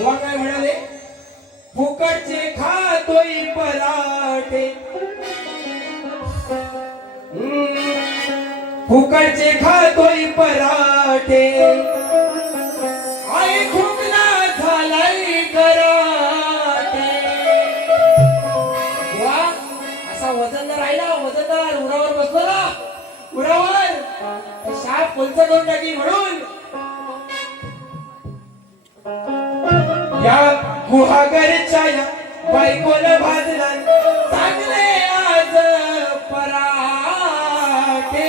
बुवा काय म्हणाले? फुकटचे खातोय पराठे, फुकटचे खातोय पराठे, आई खुकला झालाय कराटे. बुवा असा वजनदार राहिला, वजनदार उरावर बसलो ना, उरावर साप कोणचं दोन टाकी म्हणून या गुहागरच्या या बायकोला भाजला चांगले आज पराठे.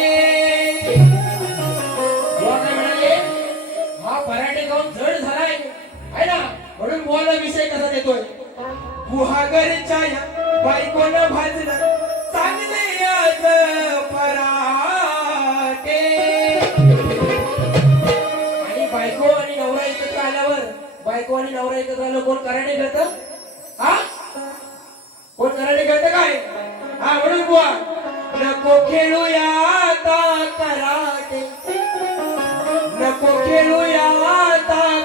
काय म्हणाले? हा पराठे खाऊन जड झालाय आहे ना, म्हणून बोला विषय कसा देतोय? गुहागरच्या या बायकोला भाजला चांगले आज पराठे. आणि बायको आणि नवरा एकत्र आल्यावर, बायको आणि नवरा एकत्र आलं कोण कराटे करतं? हा कोण कराटे करतं काय? हा म्हणून बुवा नको खेळूया आता कराटे, नको खेळूया आता